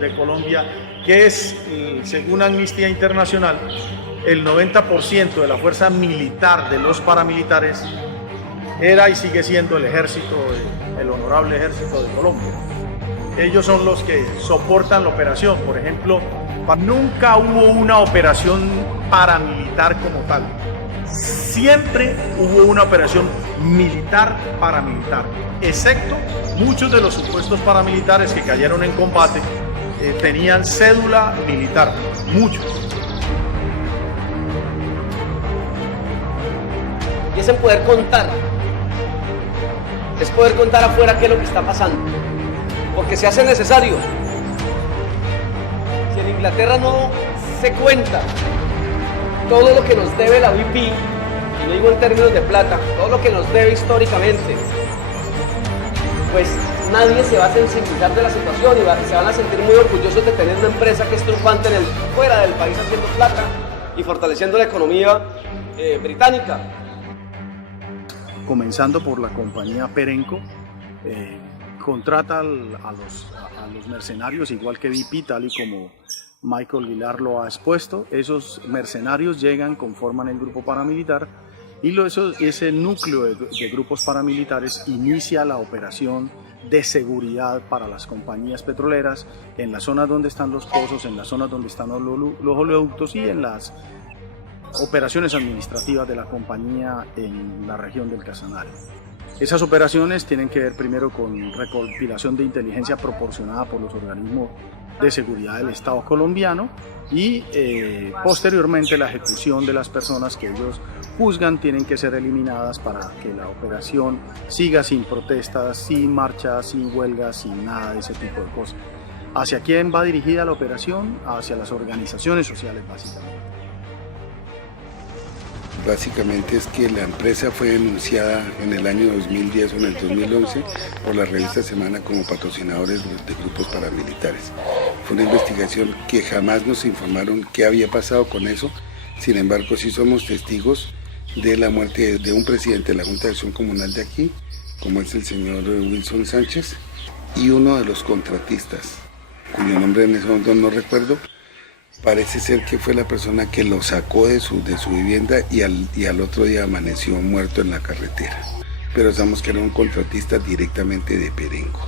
de Colombia, que es, según Amnistía Internacional, el 90% de la fuerza militar de los paramilitares era y sigue siendo el ejército, el honorable ejército de Colombia. Ellos son los que soportan la operación. Por ejemplo, nunca hubo una operación paramilitar como tal. Siempre hubo una operación militar paramilitar, excepto muchos de los supuestos paramilitares que cayeron en combate tenían cédula militar, muchos. Y es en poder contar. Es poder contar afuera qué es lo que está pasando. Porque se hace necesario. Si en Inglaterra no se cuenta todo lo que nos debe la BP, y no digo en términos de plata, todo lo que nos debe históricamente, pues nadie se va a sensibilizar de la situación y se van a sentir muy orgullosos de tener una empresa que es triunfante fuera del país haciendo plata y fortaleciendo la economía británica. Comenzando por la compañía Perenco, contrata a los mercenarios, igual que BP, tal y como Michael Aguilar lo ha expuesto. Esos mercenarios llegan, conforman el grupo paramilitar y ese núcleo de grupos paramilitares inicia la operación de seguridad para las compañías petroleras en las zonas donde están los pozos, en las zonas donde están los oleoductos y en las operaciones administrativas de la compañía en la región del Casanare. Esas operaciones tienen que ver primero con recopilación de inteligencia proporcionada por los organismos de seguridad del Estado colombiano y posteriormente la ejecución de las personas que ellos juzgan tienen que ser eliminadas para que la operación siga sin protestas, sin marchas, sin huelgas, sin nada de ese tipo de cosas. ¿Hacia quién va dirigida la operación? Hacia las organizaciones sociales, básicamente. Básicamente es que la empresa fue denunciada en el año 2010 o en el 2011 por la revista Semana como patrocinadores de grupos paramilitares. Fue una investigación que jamás nos informaron qué había pasado con eso. Sin embargo, sí somos testigos de la muerte de un presidente de la Junta de Acción Comunal de aquí, como es el señor Wilson Sánchez, y uno de los contratistas, cuyo nombre en ese momento no recuerdo. Parece ser que fue la persona que lo sacó de su vivienda y al otro día amaneció muerto en la carretera. Pero sabemos que era un contratista directamente de Perenco,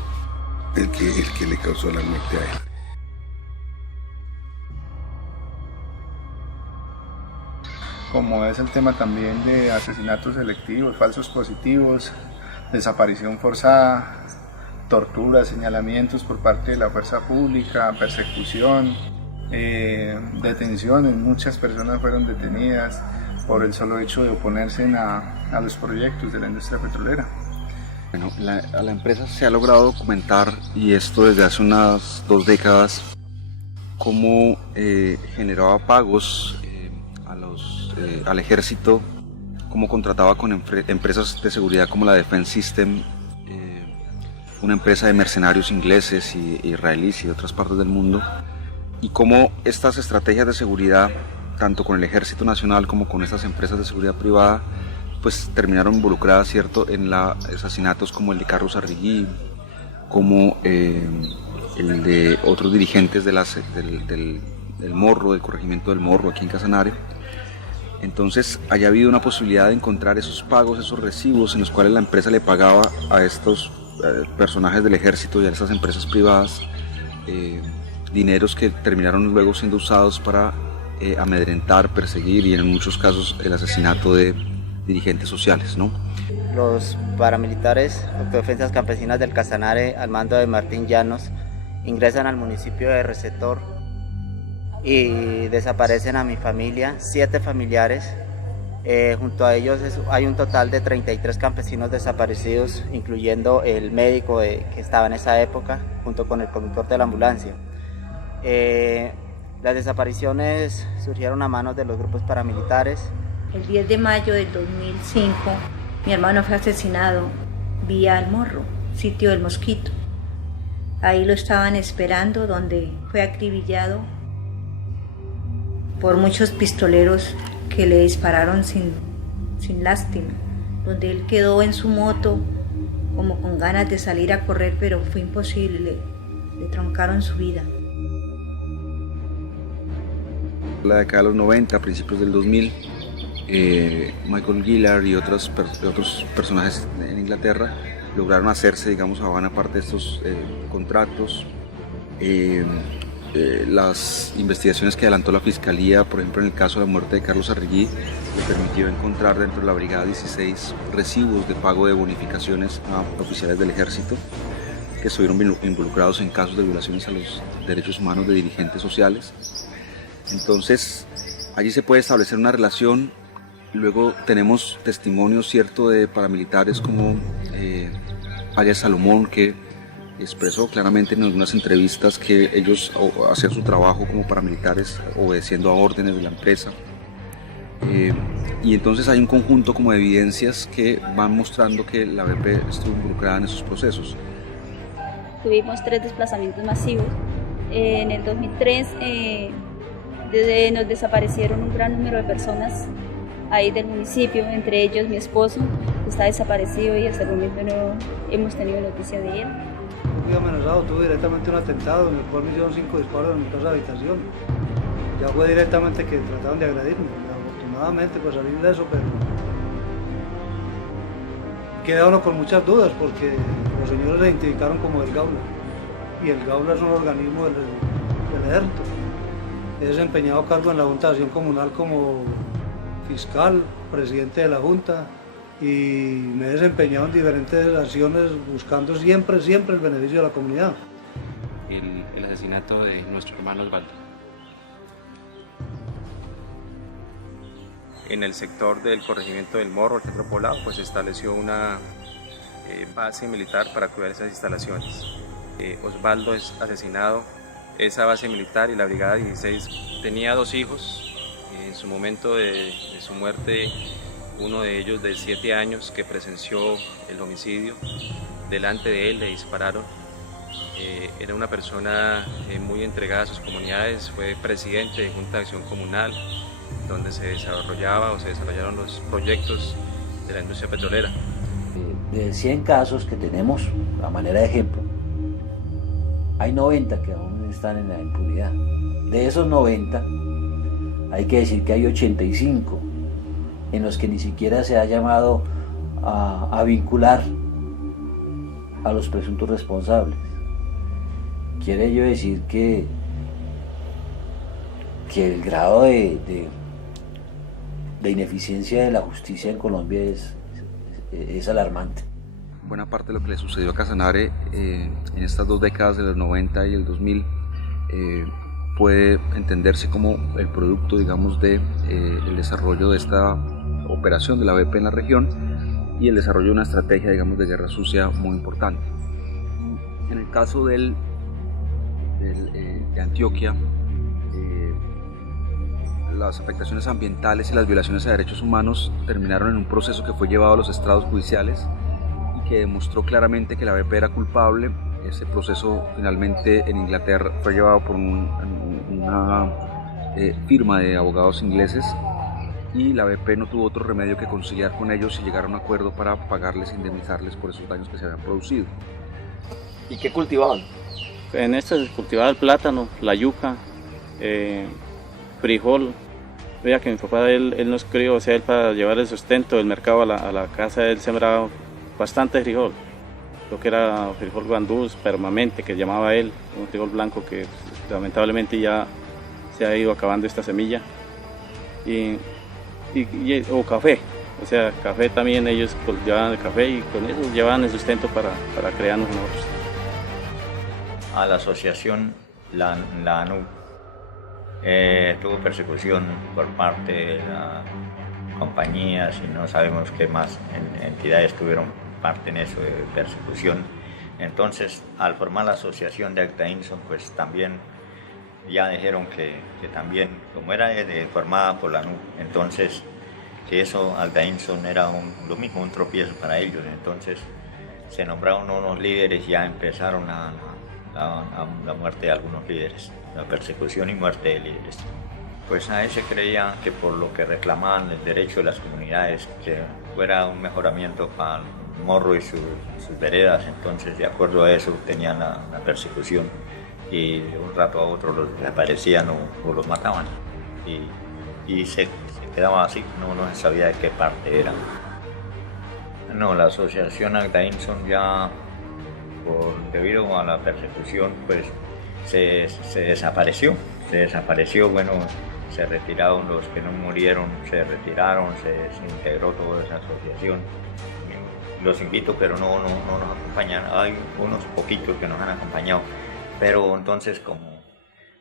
el que le causó la muerte a él. Como es el tema también de asesinatos selectivos, falsos positivos, desaparición forzada, tortura, señalamientos por parte de la fuerza pública, persecución, detenciones. Muchas personas fueron detenidas por el solo hecho de oponerse a los proyectos de la industria petrolera. Bueno, a la empresa se ha logrado documentar, y esto desde hace unas 2 décadas, cómo generaba pagos al ejército, cómo contrataba con empresas de seguridad como la Defense System, una empresa de mercenarios ingleses y israelíes y de otras partes del mundo, y cómo estas estrategias de seguridad, tanto con el Ejército Nacional como con estas empresas de seguridad privada, pues terminaron involucradas, ¿cierto?, en asesinatos como el de Carlos Arrigui, como el de otros dirigentes del Morro, del corregimiento del Morro, aquí en Casanare. Entonces, haya habido una posibilidad de encontrar esos pagos, esos recibos en los cuales la empresa le pagaba a estos personajes del ejército y a esas empresas privadas dineros que terminaron luego siendo usados para amedrentar, perseguir y en muchos casos el asesinato de dirigentes sociales, ¿no? Los paramilitares Autodefensas Campesinas del Casanare, al mando de Martín Llanos, ingresan al municipio de Receptor y desaparecen a mi familia, 7 familiares. Junto a ellos hay un total de 33 campesinos desaparecidos, incluyendo el médico que estaba en esa época, junto con el conductor de la ambulancia. Las desapariciones surgieron a manos de los grupos paramilitares. El 10 de mayo del 2005, mi hermano fue asesinado vía El Morro, sitio del Mosquito. Ahí lo estaban esperando, donde fue acribillado por muchos pistoleros que le dispararon sin lástima, donde él quedó en su moto como con ganas de salir a correr, pero fue imposible. le truncaron su vida. La década de los 90, principios del 2000, Michael Gillard y otros personajes en Inglaterra lograron hacerse, digamos, a buena parte de estos contratos. Las investigaciones que adelantó la Fiscalía, por ejemplo en el caso de la muerte de Carlos Arregui, le permitió encontrar dentro de la Brigada 16 recibos de pago de bonificaciones a oficiales del ejército que estuvieron involucrados en casos de violaciones a los derechos humanos de dirigentes sociales. Entonces, allí se puede establecer una relación. Luego tenemos testimonios, cierto, de paramilitares como Arias Salomón, que expresó claramente en algunas entrevistas que ellos hacían su trabajo como paramilitares obedeciendo a órdenes de la empresa. Y entonces hay un conjunto como de evidencias que van mostrando que la BP estuvo involucrada en esos procesos. Tuvimos 3 desplazamientos masivos. En el 2003 nos desaparecieron un gran número de personas ahí del municipio, entre ellos mi esposo, que está desaparecido y hasta el momento no hemos tenido noticia de él. Fui amenazado, tuve directamente un atentado en el cual me hicieron 5 disparos en mi casa de habitación. Ya fue directamente que trataron de agredirme. Afortunadamente pues salí de eso, pero queda uno con muchas dudas porque los señores se identificaron como el Gaula y el Gaula es un organismo del ejército. He desempeñado cargo en la Junta de Acción Comunal como fiscal, presidente de la Junta, y me he desempeñado en diferentes acciones buscando siempre el beneficio de la comunidad. El asesinato de nuestro hermano Osvaldo. En el sector del corregimiento del Morro, el Centro Poblado, pues se estableció una base militar para cuidar esas instalaciones. Osvaldo es asesinado, esa base militar y la Brigada 16 tenía 2 hijos. En su momento de su muerte, uno de ellos de 7 años que presenció el homicidio, delante de él le dispararon. Era una persona muy entregada a sus comunidades, fue presidente de Junta de Acción Comunal, donde se desarrollaron los proyectos de la industria petrolera. De 100 casos que tenemos, a manera de ejemplo, hay 90 que aún están en la impunidad. De esos 90, hay que decir que hay 85 en los que ni siquiera se ha llamado a vincular a los presuntos responsables. Quiere ello decir que el grado de ineficiencia de la justicia en Colombia es alarmante. Buena parte de lo que le sucedió a Casanare en estas 2 décadas de los 90 y el 2000 puede entenderse como el producto, digamos, de el desarrollo de esta operación de la BP en la región y el desarrollo de una estrategia, digamos, de guerra sucia muy importante. En el caso de Antioquia, las afectaciones ambientales y las violaciones a derechos humanos terminaron en un proceso que fue llevado a los estrados judiciales y que demostró claramente que la BP era culpable. Ese proceso finalmente en Inglaterra fue llevado por una firma de abogados ingleses y la BP no tuvo otro remedio que conciliar con ellos y llegar a un acuerdo para pagarles e indemnizarles por esos daños que se habían producido. ¿Y qué cultivaban? En esto se cultivaba el plátano, la yuca, frijol. Veía que mi papá, él nos crió, o sea, él para llevar el sustento del mercado a la casa, él sembraba bastante frijol. Lo que era frijol guandús, permanente, que llamaba él, un frijol blanco que lamentablemente ya se ha ido acabando esta semilla. O café, o sea, café también, ellos llevaban el café y con eso llevaban el sustento para crearnos nosotros. A la asociación, la ANU, tuvo persecución por parte de las compañías y no sabemos qué más entidades tuvieron parte en eso de persecución. Entonces, al formar la asociación de Agdainson, pues también ya dijeron que también, como era formada por la ANU, entonces que eso Agdainson era lo mismo, un tropiezo para ellos. Entonces se nombraron unos líderes y ya empezaron la muerte de algunos líderes, la persecución y muerte de líderes. Pues a se creía que por lo que reclamaban el derecho de las comunidades, que fuera un mejoramiento para Morro y sus veredas, entonces de acuerdo a eso tenían la persecución y de un rato a otro los desaparecían o los mataban y se quedaba así, no se sabía de qué parte eran. No, la asociación Agdainson ya debido a la persecución pues se desapareció, bueno, se retiraron los que no murieron, se retiraron, se integró toda esa asociación. Los invito, pero no nos acompañan, hay unos poquitos que nos han acompañado, pero entonces como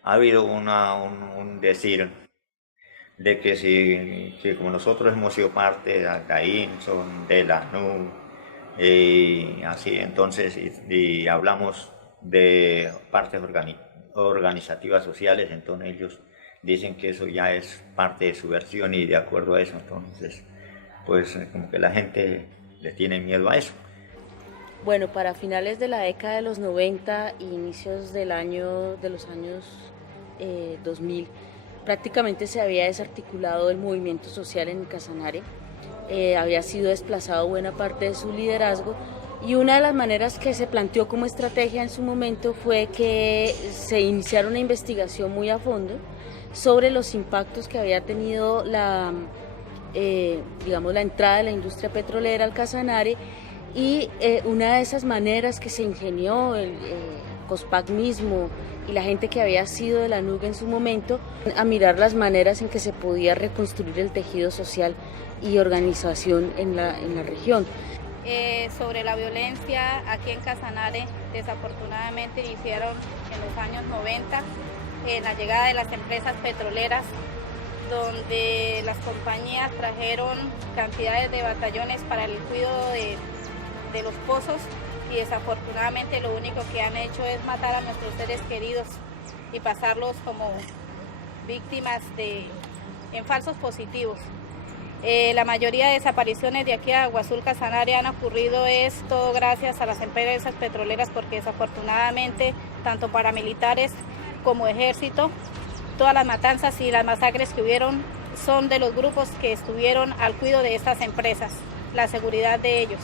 ha habido un decir de que como nosotros hemos sido parte de Agdainson, de la ANUC, y así entonces y hablamos de partes organizativas sociales, entonces ellos dicen que eso ya es parte de su versión y de acuerdo a eso, entonces pues como que la gente le tiene miedo a eso. Bueno, para finales de la década de los 90 e inicios de los años 2000, prácticamente se había desarticulado el movimiento social en Casanare, había sido desplazado buena parte de su liderazgo y una de las maneras que se planteó como estrategia en su momento fue que se iniciara una investigación muy a fondo sobre los impactos que había tenido la entrada de la industria petrolera al Casanare y una de esas maneras que se ingenió el COSPAC mismo y la gente que había sido de la ANUC en su momento a mirar las maneras en que se podía reconstruir el tejido social y organización en la región. Sobre la violencia aquí en Casanare, desafortunadamente iniciaron en los años 90 en la llegada de las empresas petroleras, donde las compañías trajeron cantidades de batallones para el cuidado de los pozos y desafortunadamente lo único que han hecho es matar a nuestros seres queridos y pasarlos como víctimas en falsos positivos. La mayoría de desapariciones de aquí a Agua Azul Casanare han ocurrido todo gracias a las empresas petroleras porque desafortunadamente tanto paramilitares como ejército, todas las matanzas y las masacres que hubieron son de los grupos que estuvieron al cuidado de estas empresas, la seguridad de ellos.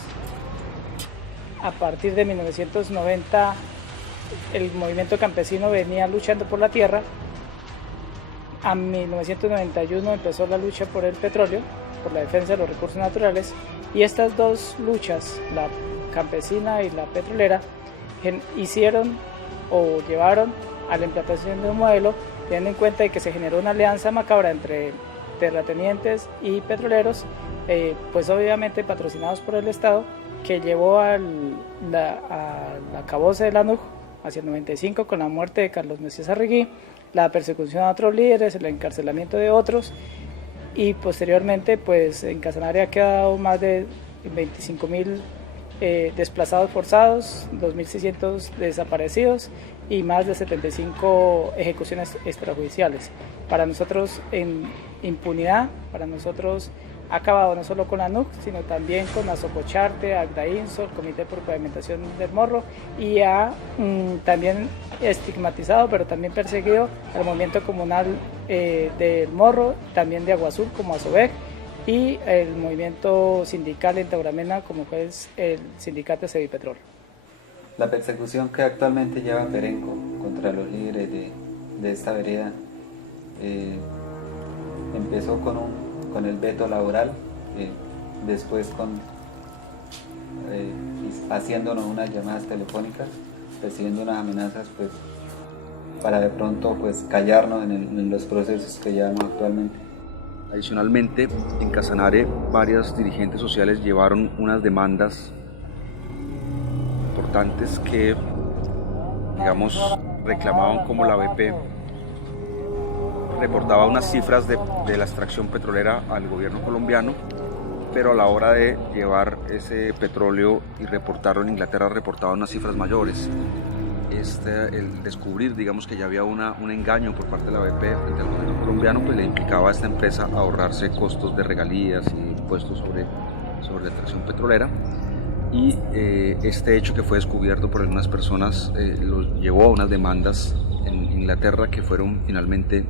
A partir de 1990 el movimiento campesino venía luchando por la tierra. A 1991 empezó la lucha por el petróleo, por la defensa de los recursos naturales, y estas dos luchas, la campesina y la petrolera, hicieron o llevaron a la implantación de un modelo, teniendo en cuenta de que se generó una alianza macabra entre terratenientes y petroleros, pues obviamente patrocinados por el Estado, que llevó al acabose de la ANUC hacia el 95 con la muerte de Carlos Mesías Arregui, la persecución a otros líderes, el encarcelamiento de otros y posteriormente pues en Casanare ha quedado más de 25.000 desplazados forzados, 2.600 desaparecidos y más de 75 ejecuciones extrajudiciales. Para nosotros en impunidad, para nosotros ha acabado no solo con la ANUC, sino también con la Sococharte, Agdainson, el Comité por Pavimentación del Morro y ha también estigmatizado, pero también perseguido el movimiento comunal del Morro, también de Agua Azul como ASOVEG y el movimiento sindical en Tauramena como fue el sindicato Cevipetrol. La persecución que actualmente lleva Perenco contra los líderes de esta vereda empezó con el veto laboral, después haciéndonos unas llamadas telefónicas, recibiendo unas amenazas pues, para de pronto pues, callarnos en los procesos que llevamos actualmente. Adicionalmente, en Casanare varias dirigentes sociales llevaron unas demandas importantes que, digamos, reclamaban como la BP reportaba unas cifras de la extracción petrolera al gobierno colombiano, pero a la hora de llevar ese petróleo y reportarlo en Inglaterra reportaba unas cifras mayores. El descubrir, digamos, que ya había un engaño por parte de la BP frente al gobierno colombiano, pues le implicaba a esta empresa ahorrarse costos de regalías y impuestos sobre la extracción petrolera. Y este hecho que fue descubierto por algunas personas los llevó a unas demandas en Inglaterra que fueron finalmente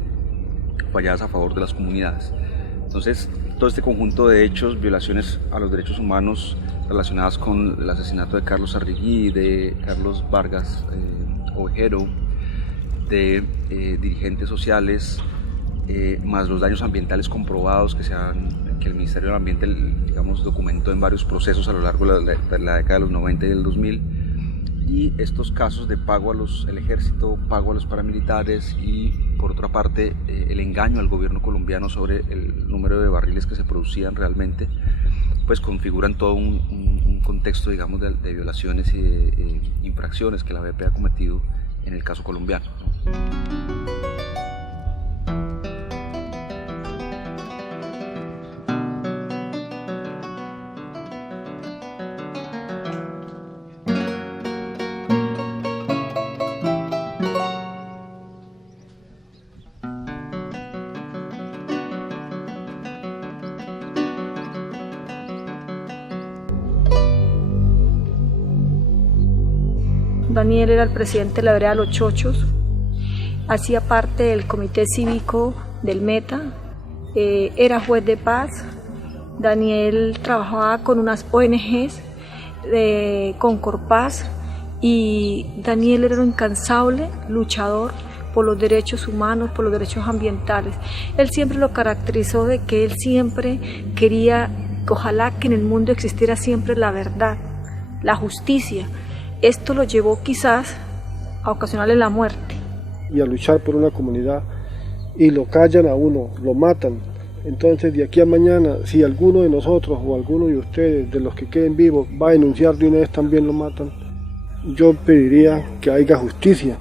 falladas a favor de las comunidades. Entonces, todo este conjunto de hechos, violaciones a los derechos humanos relacionadas con el asesinato de Carlos Arrigui, de Carlos Vargas Ovejero, de dirigentes sociales, más los daños ambientales comprobados que el Ministerio del Ambiente, digamos, documentó en varios procesos a lo largo de la década de los 90 y del 2000, y estos casos de pago al ejército, pago a los paramilitares y, por otra parte, el engaño al gobierno colombiano sobre el número de barriles que se producían realmente, pues configuran todo un contexto, digamos, de violaciones y de infracciones que la BP ha cometido en el caso colombiano, ¿no? Daniel era el presidente de la vereda Los Chochos, hacía parte del comité cívico del Meta, era juez de paz. Daniel trabajaba con unas ONGs, con Corpaz, y Daniel era un incansable luchador por los derechos humanos, por los derechos ambientales. Él siempre lo caracterizó de que él siempre quería, ojalá que en el mundo existiera siempre la verdad, la justicia. Esto lo llevó quizás a ocasionarle la muerte. Y a luchar por una comunidad, y lo callan a uno, lo matan. Entonces, de aquí a mañana, si alguno de nosotros o alguno de ustedes, de los que queden vivos, va a denunciar de una vez, también lo matan, yo pediría que haya justicia.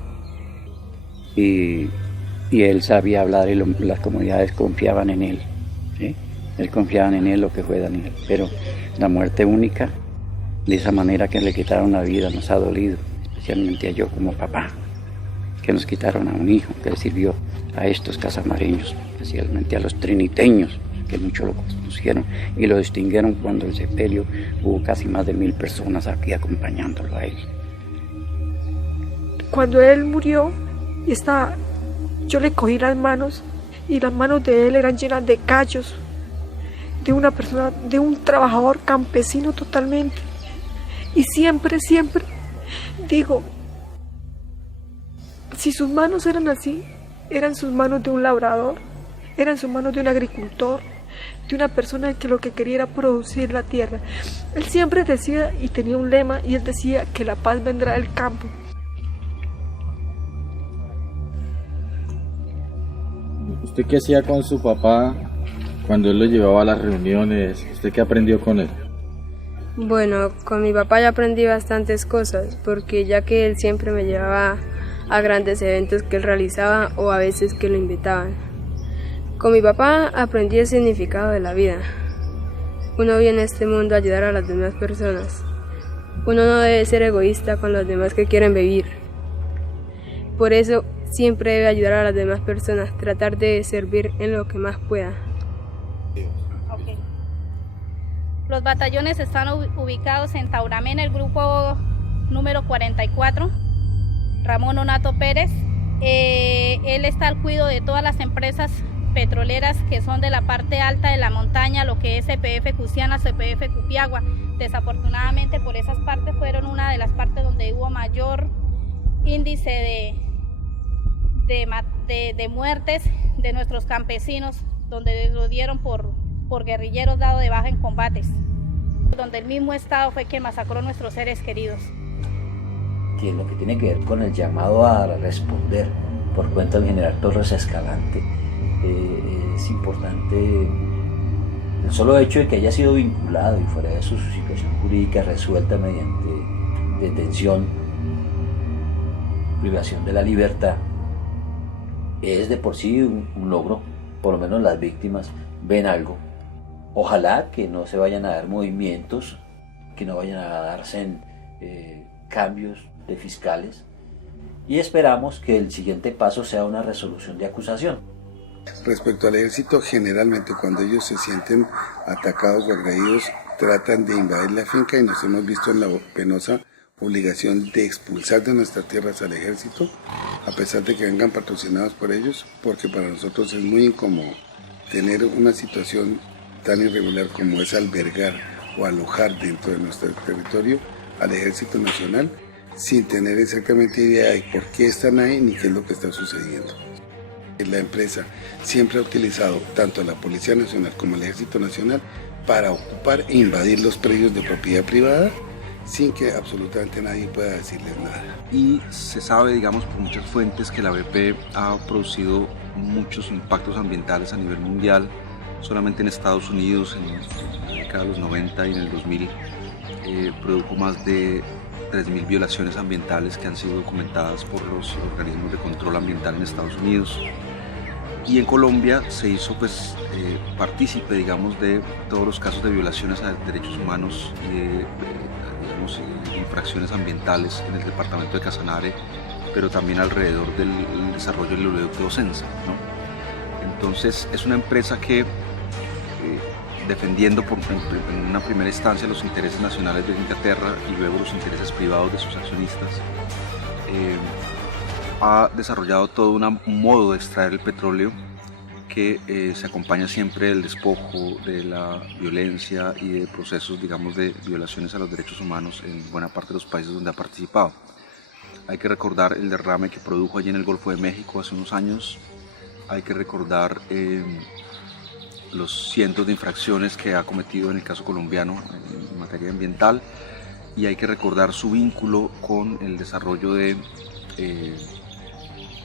Y él sabía hablar y las comunidades confiaban en él, ¿sí? Él confiaban en él, lo que fue Daniel. Pero la muerte única, de esa manera que le quitaron la vida, nos ha dolido, especialmente a yo como papá, que nos quitaron a un hijo que le sirvió a estos casamareños, especialmente a los triniteños, que mucho lo conocieron y lo distinguieron cuando el sepelio hubo casi más de 1000 personas aquí acompañándolo a él. Cuando él murió, yo le cogí las manos, y las manos de él eran llenas de callos, de una persona, de un trabajador campesino totalmente. Y siempre digo, si sus manos eran así, eran sus manos de un labrador, eran sus manos de un agricultor, de una persona que lo que quería era producir la tierra. Él siempre decía, y tenía un lema, y él decía que la paz vendrá del campo. ¿Usted qué hacía con su papá cuando él lo llevaba a las reuniones? ¿Usted qué aprendió con él? Bueno, con mi papá ya aprendí bastantes cosas, porque ya que él siempre me llevaba a grandes eventos que él realizaba o a veces que lo invitaban. Con mi papá aprendí el significado de la vida. Uno viene a este mundo a ayudar a las demás personas. Uno no debe ser egoísta con los demás que quieren vivir. Por eso siempre debe ayudar a las demás personas, tratar de servir en lo que más pueda. Los batallones están ubicados en Tauramena, el grupo número 44, Ramón Onato Pérez. Él está al cuidado de todas las empresas petroleras que son de la parte alta de la montaña, lo que es CPF Cusiana, CPF Cupiagua. Desafortunadamente por esas partes fueron una de las partes donde hubo mayor índice de muertes de nuestros campesinos, donde lo dieron por guerrilleros dado de baja en combates, donde el mismo Estado fue quien masacró a nuestros seres queridos. Que lo que tiene que ver con el llamado a responder por cuenta del general Torres Escalante, es importante el solo hecho de que haya sido vinculado y fuera de eso su situación jurídica resuelta mediante detención, privación de la libertad, es de por sí un logro. Por lo menos las víctimas ven algo. Ojalá que no se vayan a dar movimientos, que no vayan a darse cambios de fiscales, y esperamos que el siguiente paso sea una resolución de acusación. Respecto al ejército, generalmente cuando ellos se sienten atacados o agredidos, tratan de invadir la finca y nos hemos visto en la penosa obligación de expulsar de nuestras tierras al ejército, a pesar de que vengan patrocinados por ellos, porque para nosotros es muy incómodo tener una situación tan irregular como es albergar o alojar dentro de nuestro territorio al Ejército Nacional sin tener exactamente idea de por qué están ahí ni qué es lo que está sucediendo. La empresa siempre ha utilizado tanto a la Policía Nacional como al Ejército Nacional para ocupar e invadir los predios de propiedad privada sin que absolutamente nadie pueda decirles nada. Y se sabe, digamos, por muchas fuentes que la BP ha producido muchos impactos ambientales a nivel mundial. Solamente en Estados Unidos, en la década de los 90 y en el 2000, produjo más de 3.000 violaciones ambientales que han sido documentadas por los organismos de control ambiental en Estados Unidos. Y en Colombia se hizo partícipe, digamos, de todos los casos de violaciones a derechos humanos y infracciones ambientales en el departamento de Casanare, pero también alrededor del desarrollo del oleoducto Ocensa, ¿no? Entonces es una empresa que, defendiendo en una primera instancia los intereses nacionales de Inglaterra y luego los intereses privados de sus accionistas, ha desarrollado todo un modo de extraer el petróleo que se acompaña siempre del despojo, de la violencia y de procesos, digamos, de violaciones a los derechos humanos en buena parte de los países donde ha participado. Hay que recordar el derrame que produjo allí en el Golfo de México hace unos años. Hay que recordar los cientos de infracciones que ha cometido en el caso colombiano en materia ambiental, y hay que recordar su vínculo con el desarrollo de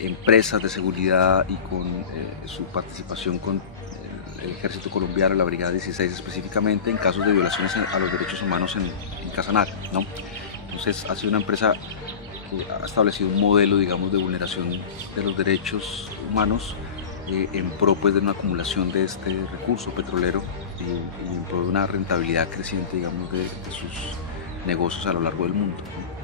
empresas de seguridad y con su participación con el ejército colombiano, la Brigada 16 específicamente, en casos de violaciones a los derechos humanos en Casanare, ¿no? Entonces ha sido una empresa que ha establecido un modelo, digamos, de vulneración de los derechos humanos en pro, pues, de una acumulación de este recurso petrolero y en pro de una rentabilidad creciente, digamos, de sus negocios a lo largo del mundo, ¿no?